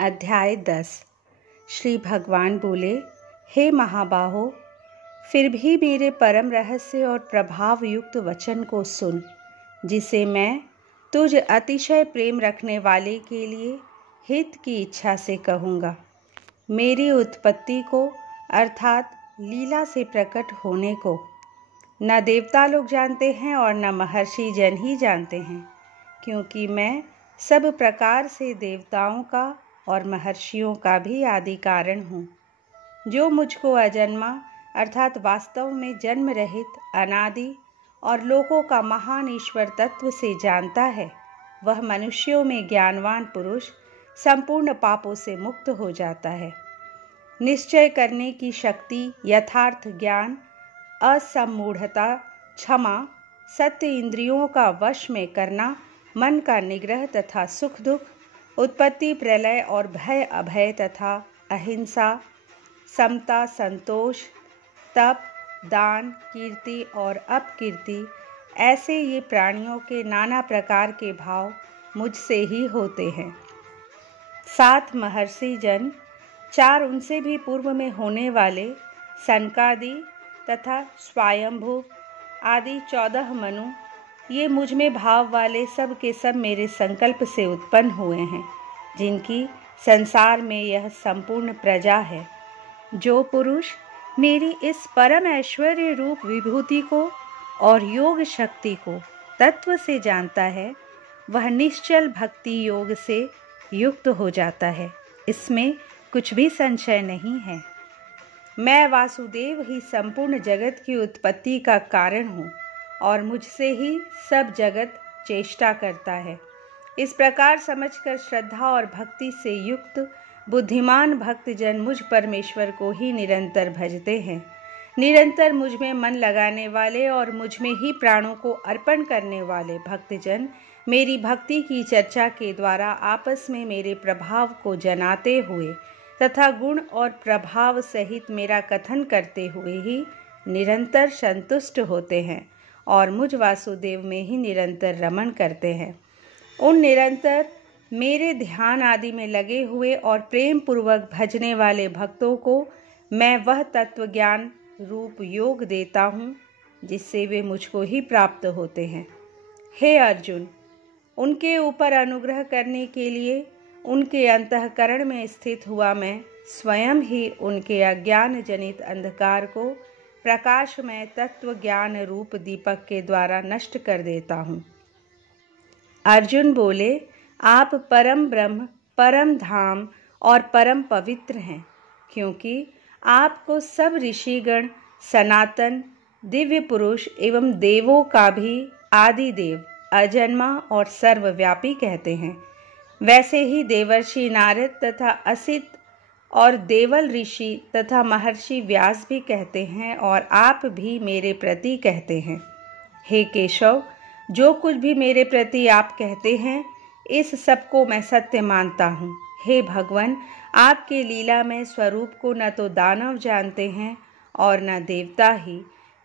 अध्याय 10। श्री भगवान बोले, हे महाबाहो, फिर भी मेरे परम रहस्य और प्रभाव युक्त वचन को सुन, जिसे मैं तुझ अतिशय प्रेम रखने वाले के लिए हित की इच्छा से कहूँगा। मेरी उत्पत्ति को अर्थात लीला से प्रकट होने को न देवता लोग जानते हैं और न महर्षि जन ही जानते हैं, क्योंकि मैं सब प्रकार से देवताओं का और महर्षियों का भी आदि कारण हूँ। जो मुझको अजन्मा अर्थात वास्तव में जन्म रहित अनादि और लोकों का महान ईश्वर तत्व से जानता है, वह मनुष्यों में ज्ञानवान पुरुष संपूर्ण पापों से मुक्त हो जाता है। निश्चय करने की शक्ति, यथार्थ ज्ञान, असम्मूढ़ता, क्षमा, सत्य, इंद्रियों का वश में करना, मन का निग्रह तथा सुख दुख, उत्पत्ति प्रलय और भय अभय तथा अहिंसा, समता, संतोष, तप, दान, कीर्ति और अपकीर्ति, ऐसे ये प्राणियों के नाना प्रकार के भाव मुझसे ही होते हैं। 7 महर्षि जन, 4 उनसे भी पूर्व में होने वाले सनकादि तथा स्वयंभू आदि 14 मनु, ये मुझ में भाव वाले सब के सब मेरे संकल्प से उत्पन्न हुए हैं, जिनकी संसार में यह संपूर्ण प्रजा है। जो पुरुष मेरी इस परम ऐश्वर्य रूप विभूति को और योग शक्ति को तत्व से जानता है, वह निश्चल भक्ति योग से युक्त हो जाता है। इसमें कुछ भी संशय नहीं है। मैं वासुदेव ही संपूर्ण जगत की उत्पत्ति का कारण हूँ और मुझसे ही सब जगत चेष्टा करता है। इस प्रकार समझकर श्रद्धा और भक्ति से युक्त बुद्धिमान भक्तजन मुझ परमेश्वर को ही निरंतर भजते हैं। निरंतर मुझ में मन लगाने वाले और मुझ में ही प्राणों को अर्पण करने वाले भक्तजन मेरी भक्ति की चर्चा के द्वारा आपस में मेरे प्रभाव को जनाते हुए तथा गुण और प्रभाव सहित मेरा कथन करते हुए ही निरंतर संतुष्ट होते हैं और मुझ वासुदेव में ही निरंतर रमण करते हैं। उन निरंतर मेरे ध्यान आदि में लगे हुए और प्रेम पूर्वक भजने वाले भक्तों को मैं वह तत्व ज्ञान रूप योग देता हूँ, जिससे वे मुझको ही प्राप्त होते हैं। हे अर्जुन, उनके ऊपर अनुग्रह करने के लिए उनके अंतःकरण में स्थित हुआ मैं स्वयं ही उनके अज्ञान जनित अंधकार को प्रकाशमय तत्व ज्ञान रूप दीपक के द्वारा नष्ट कर देता हूँ। अर्जुन बोले, आप परम ब्रह्म, परम धाम और परम पवित्र हैं, क्योंकि आपको सब ऋषिगण, सनातन, दिव्य पुरुष एवं देवों का भी आदि देव, अजन्मा और सर्वव्यापी कहते हैं। वैसे ही देवर्षि नारद तथा असित और देवल ऋषि तथा महर्षि व्यास भी कहते हैं और आप भी मेरे प्रति कहते हैं। हे केशव, जो कुछ भी मेरे प्रति आप कहते हैं, इस सब को मैं सत्य मानता हूँ। हे भगवान, आपके लीला में स्वरूप को न तो दानव जानते हैं और न देवता ही।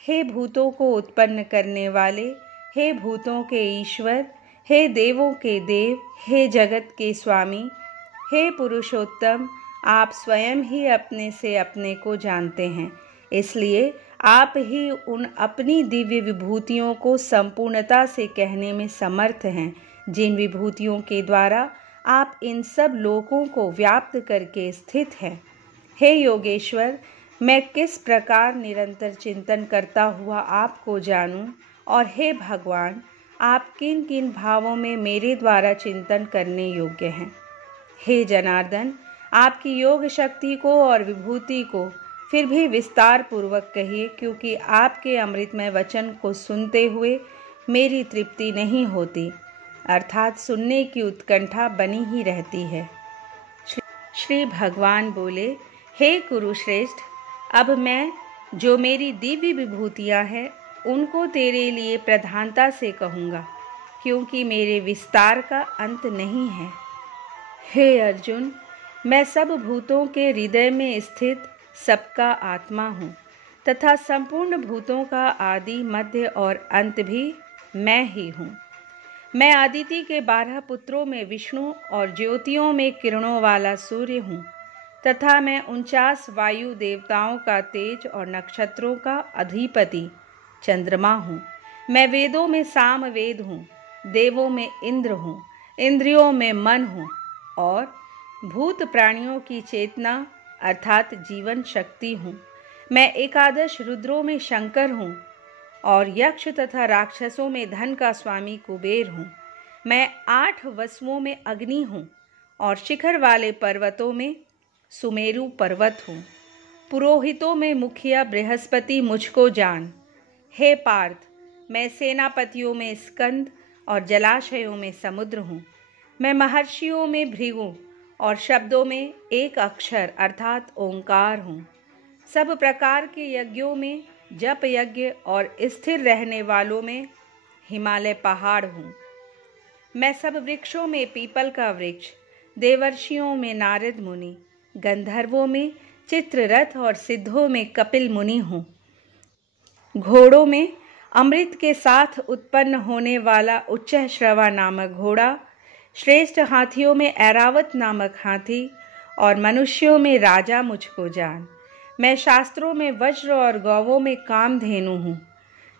हे भूतों को उत्पन्न करने वाले, हे भूतों के ईश्वर, हे देवों के देव, हे जगत के स्वामी, हे पुरुषोत्तम, आप स्वयं ही अपने से अपने को जानते हैं। इसलिए आप ही उन अपनी दिव्य विभूतियों को संपूर्णता से कहने में समर्थ हैं, जिन विभूतियों के द्वारा आप इन सब लोकों को व्याप्त करके स्थित हैं। हे योगेश्वर, मैं किस प्रकार निरंतर चिंतन करता हुआ आपको जानूं, और हे भगवान, आप किन किन भावों में मेरे द्वारा चिंतन करने योग्य हैं। हे जनार्दन, आपकी योग शक्ति को और विभूति को फिर भी विस्तार पूर्वक कहिए, क्योंकि आपके अमृतमय वचन को सुनते हुए मेरी तृप्ति नहीं होती, अर्थात सुनने की उत्कंठा बनी ही रहती है। श्री भगवान बोले, हे कुरुश्रेष्ठ, अब मैं जो मेरी दिव्य विभूतियाँ हैं उनको तेरे लिए प्रधानता से कहूँगा, क्योंकि मेरे विस्तार का अंत नहीं है। हे अर्जुन, मैं सब भूतों के हृदय में स्थित सबका आत्मा हूँ तथा संपूर्ण भूतों का आदि मध्य और अंत भी मैं ही हूँ। मैं अदिति के 12 पुत्रों में विष्णु और ज्योतियों में किरणों वाला सूर्य हूँ तथा मैं 49 वायु देवताओं का तेज और नक्षत्रों का अधिपति चंद्रमा हूँ। मैं वेदों में साम वेद हूँ, देवों में इंद्र हूँ, इंद्रियों में मन हूँ और भूत प्राणियों की चेतना अर्थात जीवन शक्ति हूँ। मैं 11 रुद्रों में शंकर हूँ और यक्ष तथा राक्षसों में धन का स्वामी कुबेर हूँ। मैं 8 वसुओं में अग्नि हूँ और शिखर वाले पर्वतों में सुमेरु पर्वत हूँ। पुरोहितों में मुखिया बृहस्पति मुझको जान। हे पार्थ, मैं सेनापतियों में स्कंद और जलाशयों में समुद्र हूँ। मैं महर्षियों में भृगु और शब्दों में एक अक्षर अर्थात ओंकार हूँ। सब प्रकार के यज्ञों में जप यज्ञ और स्थिर रहने वालों में हिमालय पहाड़ हूँ। मैं सब वृक्षों में पीपल का वृक्ष, देवर्षियों में नारद मुनि, गंधर्वों में चित्ररथ और सिद्धों में कपिल मुनि हूँ। घोड़ों में अमृत के साथ उत्पन्न होने वाला उच्च श्रवा नामक घोड़ा, श्रेष्ठ हाथियों में ऐरावत नामक हाथी और मनुष्यों में राजा मुझको जान। मैं शास्त्रों में वज्र और गौवों में कामधेनु हूँ।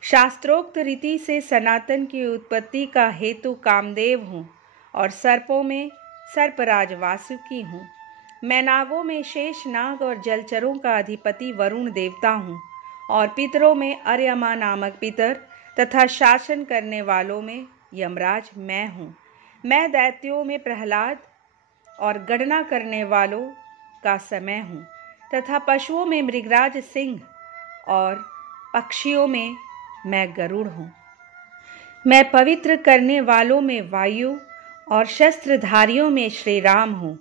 शास्त्रोक्त रीति से सनातन की उत्पत्ति का हेतु कामदेव हूँ और सर्पों में सर्पराज वासुकी हूँ। मैं नागों में शेष नाग और जलचरों का अधिपति वरुण देवता हूँ और पितरों में अर्यमा नामक पितर तथा शासन करने वालों में यमराज मैं हूँ। मैं दैत्यों में प्रहलाद और गणना करने वालों का समय हूँ तथा पशुओं में मृगराज सिंह और पक्षियों में मैं गरुड़ हूँ। मैं पवित्र करने वालों में वायु और शस्त्रधारियों में श्री राम हूँ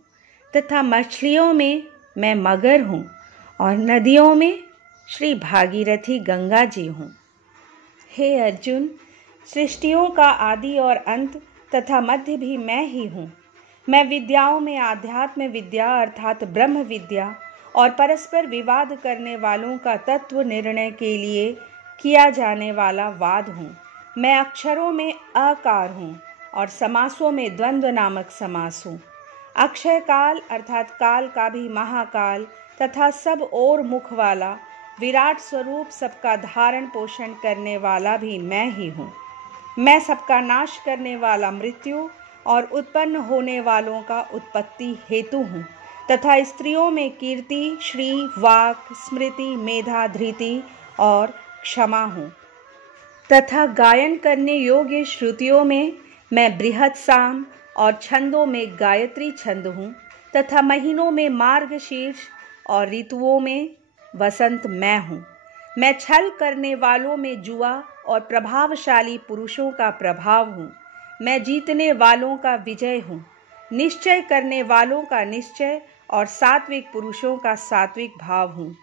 तथा मछलियों में मैं मगर हूँ और नदियों में श्री भागीरथी गंगा जी हूँ। हे अर्जुन, सृष्टियों का आदि और अंत तथा मध्य भी मैं ही हूँ। मैं विद्याओं में आध्यात्म विद्या अर्थात ब्रह्म विद्या और परस्पर विवाद करने वालों का तत्व निर्णय के लिए किया जाने वाला वाद हूँ। मैं अक्षरों में अकार हूँ और समासों में द्वंद्व नामक समास हूँ। अक्षय काल अर्थात काल का भी महाकाल तथा सब और मुख वाला विराट स्वरूप सबका धारण पोषण करने वाला भी मैं ही हूँ। मैं सबका नाश करने वाला मृत्यु और उत्पन्न होने वालों का उत्पत्ति हेतु हूँ तथा स्त्रियों में कीर्ति, श्री, वाक, स्मृति, मेधा, धृति और क्षमा हूँ तथा गायन करने योग्य श्रुतियों में मैं बृहत् साम और छंदों में गायत्री छंद हूँ तथा महीनों में मार्गशीर्ष और ऋतुओं में वसंत मैं हूँ। मैं छल करने वालों में जुआ और प्रभावशाली पुरुषों का प्रभाव हूँ। मैं जीतने वालों का विजय हूँ, निश्चय करने वालों का निश्चय और सात्विक पुरुषों का सात्विक भाव हूँ।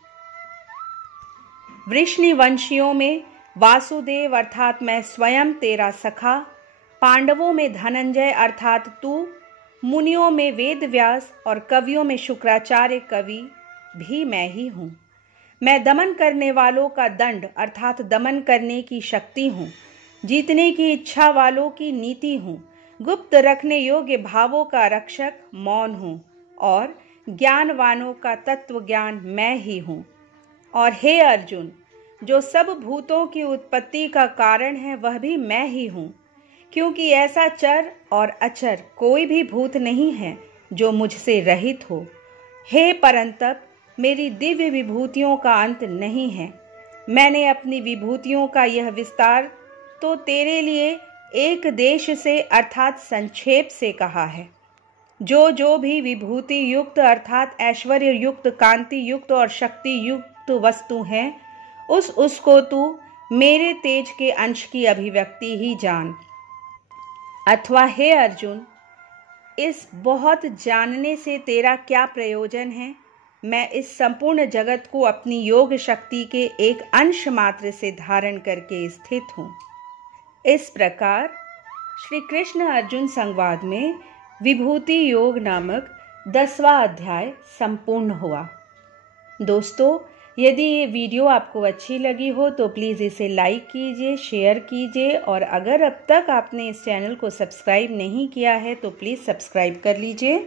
वृष्णिवंशियों में वासुदेव अर्थात मैं स्वयं तेरा सखा, पांडवों में धनंजय अर्थात तू, मुनियों में वेदव्यास और कवियों में शुक्राचार्य कवि भी मैं ही हूँ। मैं दमन करने वालों का दंड अर्थात दमन करने की शक्ति हूँ, जीतने की इच्छा वालों की नीति हूँ, गुप्त रखने योग्य भावों का रक्षक मौन हूँ और ज्ञानवानों का तत्व ज्ञान मैं ही हूँ। और हे अर्जुन, जो सब भूतों की उत्पत्ति का कारण है वह भी मैं ही हूँ, क्योंकि ऐसा चर और अचर कोई भी भूत नहीं है जो मुझसे रहित हो। हे परंतप, मेरी दिव्य विभूतियों का अंत नहीं है। मैंने अपनी विभूतियों का यह विस्तार तो तेरे लिए एक देश से अर्थात संक्षेप से कहा है। जो भी विभूति युक्त अर्थात ऐश्वर्य युक्त, कांति युक्त और शक्ति युक्त वस्तु है, उसको तू मेरे तेज के अंश की अभिव्यक्ति ही जान। अथवा हे अर्जुन, इस बहुत जानने से तेरा क्या प्रयोजन है? मैं इस संपूर्ण जगत को अपनी योग शक्ति के एक अंश मात्र से धारण करके स्थित हूँ। इस प्रकार श्री कृष्ण अर्जुन संवाद में विभूति योग नामक 10वां अध्याय संपूर्ण हुआ। दोस्तों, यदि ये वीडियो आपको अच्छी लगी हो तो प्लीज़ इसे लाइक कीजिए, शेयर कीजिए और अगर अब तक आपने इस चैनल को सब्सक्राइब नहीं किया है तो प्लीज़ सब्सक्राइब कर लीजिए।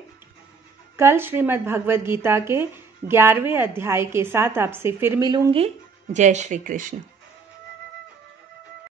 कल श्रीमद् भगवद गीता के 11वें अध्याय के साथ आपसे फिर मिलूंगी। जय श्री कृष्ण।